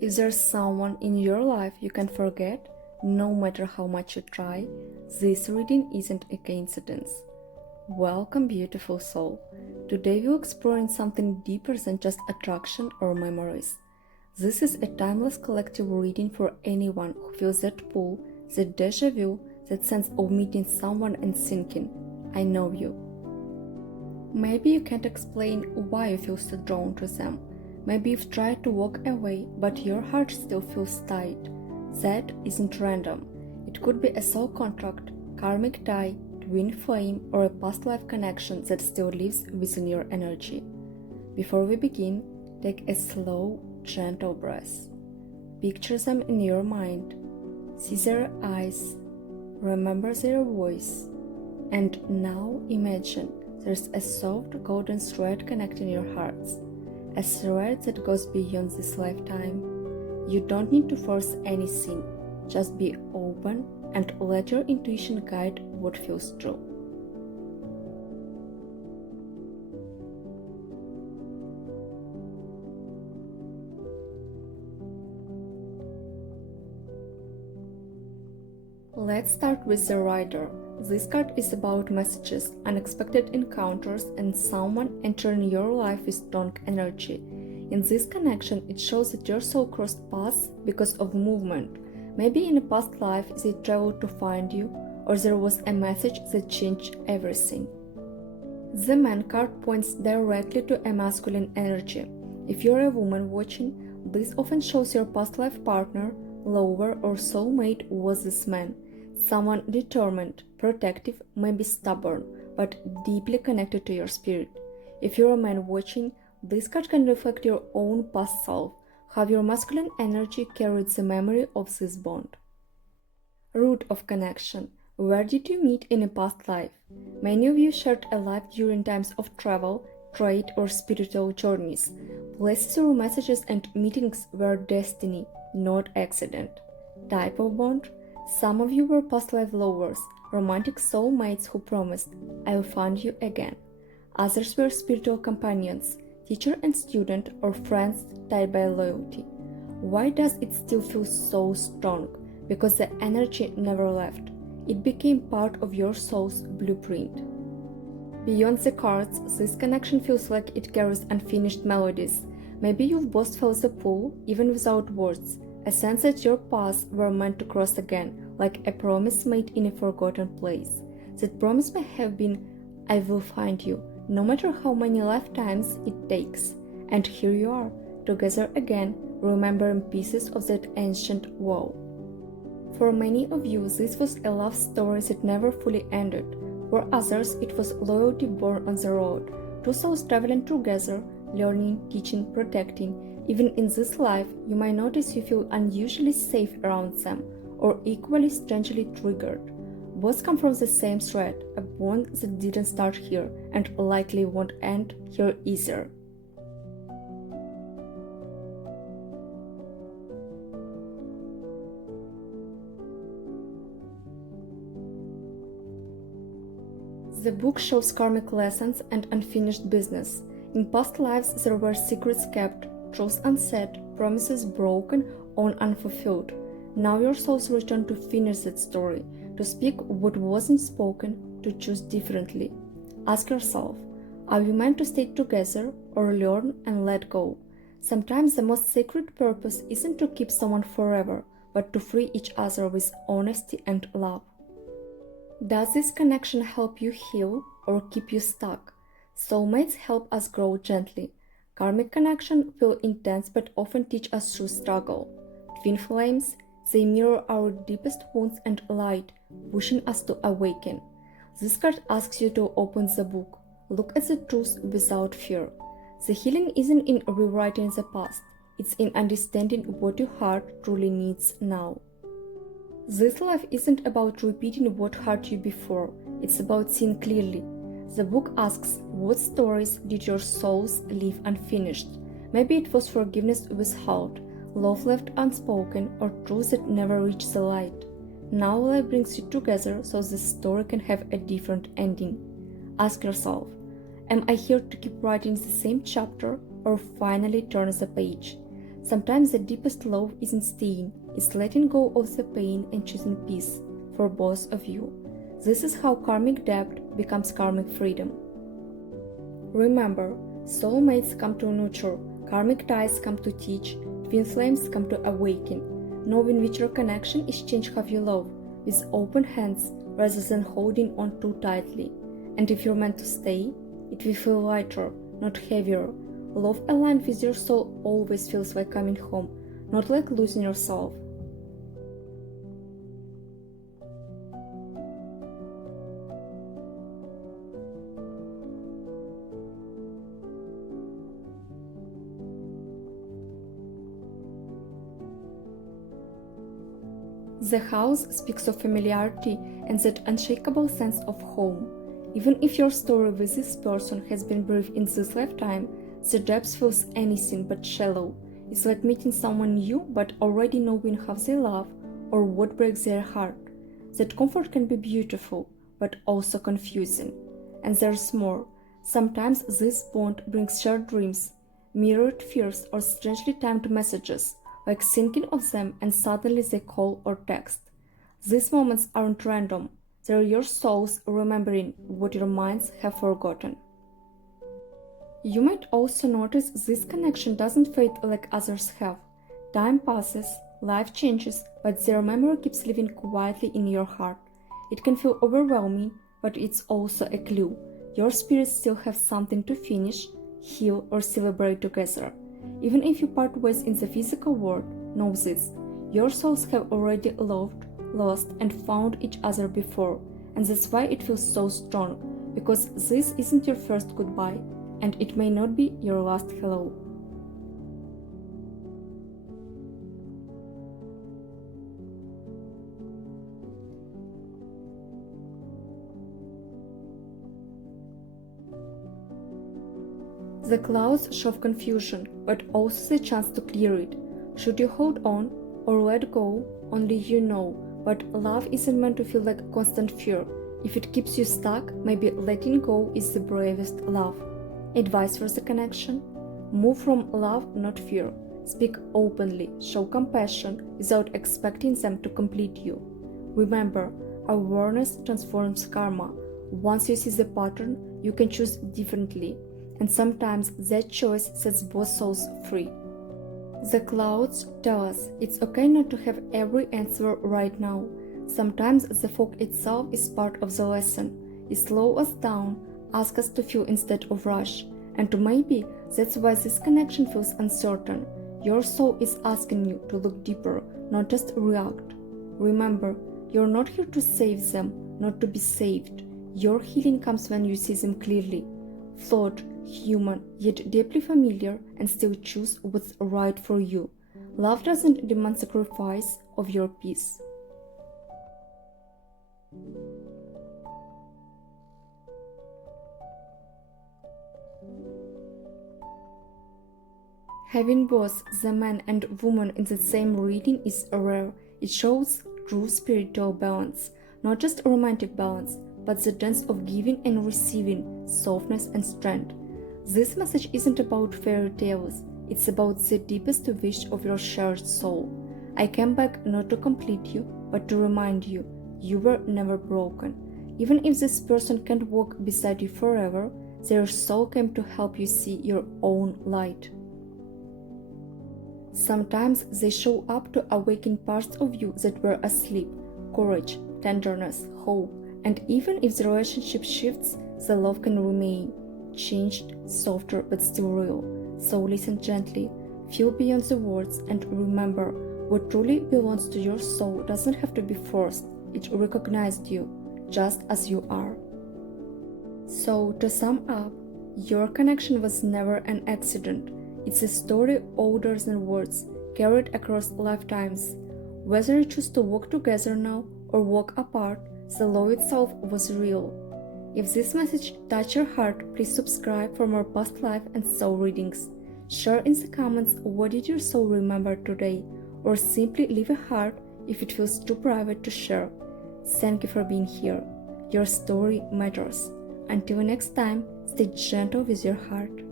Is there someone in your life you can forget, no matter how much you try? This reading isn't a coincidence. Welcome, beautiful soul. Today we're exploring something deeper than just attraction or memories. This is a timeless collective reading for anyone who feels that pull, that déjà vu, that sense of meeting someone and thinking, I know you. Maybe you can't explain why you feel so drawn to them. Maybe you've tried to walk away, but your heart still feels tight. That isn't random. It could be a soul contract, karmic tie, twin flame, or a past life connection that still lives within your energy. Before we begin, take a slow, gentle breath. Picture them in your mind. See their eyes. Remember their voice. And now imagine there's a soft golden thread connecting your hearts. A thread that goes beyond this lifetime. You don't need to force anything, just be open and let your intuition guide what feels true. Let's start with the rider. This card is about messages, unexpected encounters, and someone entering your life with strong energy. In this connection, it shows that your soul crossed paths because of movement. Maybe in a past life they traveled to find you, or there was a message that changed everything. The man card points directly to a masculine energy. If you're a woman watching, this often shows your past life partner, lover, or soulmate was this man. Someone determined, protective, maybe stubborn, but deeply connected to your spirit. If you're a man watching, this card can reflect your own past self, how your masculine energy carried the memory of this bond. Root of connection. Where did you meet in a past life? Many of you shared a life during times of travel, trade, or spiritual journeys. Places or messages and meetings were destiny, not accident. Type of bond. Some of you were past life lovers, romantic soulmates who promised, I'll find you again. Others were spiritual companions, teacher and student, or friends tied by loyalty. Why does it still feel so strong? Because the energy never left. It became part of your soul's blueprint. Beyond the cards, this connection feels like it carries unfinished melodies. Maybe you've both felt the pull, even without words. A sense that your paths were meant to cross again, like a promise made in a forgotten place. That promise may have been, I will find you, no matter how many lifetimes it takes. And here you are, together again, remembering pieces of that ancient vow. For many of you, this was a love story that never fully ended. For others, it was loyalty born on the road, two souls traveling together, learning, teaching, protecting. Even in this life, you might notice you feel unusually safe around them, or equally strangely triggered. Both come from the same thread, a bond that didn't start here, and likely won't end here either. The book shows karmic lessons and unfinished business. In past lives, there were secrets kept, truths unsaid, promises broken or unfulfilled. Now your souls return to finish that story, to speak what wasn't spoken, to choose differently. Ask yourself, are you meant to stay together or learn and let go? Sometimes the most sacred purpose isn't to keep someone forever, but to free each other with honesty and love. Does this connection help you heal or keep you stuck? Soulmates help us grow gently. Karmic connection feel intense but often teach us through struggle. Twin flames, they mirror our deepest wounds and light, pushing us to awaken. This card asks you to open the book, look at the truth without fear. The healing isn't in rewriting the past, it's in understanding what your heart truly needs now. This life isn't about repeating what hurt you before, it's about seeing clearly. The book asks, what stories did your souls leave unfinished? Maybe it was forgiveness withheld, love left unspoken, or truth that never reached the light. Now life brings you together so the story can have a different ending. Ask yourself, am I here to keep writing the same chapter or finally turn the page? Sometimes the deepest love isn't staying, it's letting go of the pain and choosing peace for both of you. This is how karmic debt becomes karmic freedom. Remember, soulmates come to nurture, karmic ties come to teach, twin flames come to awaken. Knowing which your connection is change how you love, with open hands rather than holding on too tightly. And if you're meant to stay, it will feel lighter, not heavier. Love aligned with your soul always feels like coming home, not like losing yourself. The house speaks of familiarity and that unshakable sense of home. Even if your story with this person has been brief in this lifetime, the depth feels anything but shallow. It's like meeting someone new but already knowing how they love or what breaks their heart. That comfort can be beautiful, but also confusing. And there's more. Sometimes this bond brings shared dreams, mirrored fears, or strangely timed messages, like thinking of them and suddenly they call or text. These moments aren't random, they're your souls remembering what your minds have forgotten. You might also notice this connection doesn't fade like others have. Time passes, life changes, but their memory keeps living quietly in your heart. It can feel overwhelming, but it's also a clue. Your spirits still have something to finish, heal, or celebrate together. Even if you part ways in the physical world, know this. Your souls have already loved, lost, and found each other before, and that's why it feels so strong, because this isn't your first goodbye, and it may not be your last hello. The clouds show confusion, but also the chance to clear it. Should you hold on or let go, only you know, but love isn't meant to feel like constant fear. If it keeps you stuck, maybe letting go is the bravest love. Advice for the connection? Move from love, not fear. Speak openly, show compassion without expecting them to complete you. Remember, awareness transforms karma. Once you see the pattern, you can choose differently. And sometimes that choice sets both souls free. The clouds tell us it's okay not to have every answer right now. Sometimes the fog itself is part of the lesson. It slows us down, asks us to feel instead of rush. And maybe that's why this connection feels uncertain. Your soul is asking you to look deeper, not just react. Remember, you're not here to save them, not to be saved. Your healing comes when you see them clearly. Flawed, human, yet deeply familiar, and still choose what's right for you. Love doesn't demand sacrifice of your peace. Having both the man and woman in the same reading is rare. It shows true spiritual balance, not just romantic balance, but the dance of giving and receiving, softness and strength. This message isn't about fairy tales, it's about the deepest wish of your shared soul. I came back not to complete you, but to remind you, you were never broken. Even if this person can't walk beside you forever, their soul came to help you see your own light. Sometimes they show up to awaken parts of you that were asleep, courage, tenderness, hope, and even if the relationship shifts, the love can remain. Changed, softer, but still real. So listen gently, feel beyond the words, and remember, what truly belongs to your soul doesn't have to be forced. It recognized you, just as you are. So, to sum up, your connection was never an accident. It's a story older than words, carried across lifetimes. Whether you choose to walk together now or walk apart, the love itself was real. If this message touched your heart, please subscribe for more past life and soul readings. Share in the comments what did your soul remember today, or simply leave a heart if it feels too private to share. Thank you for being here. Your story matters. Until next time, stay gentle with your heart.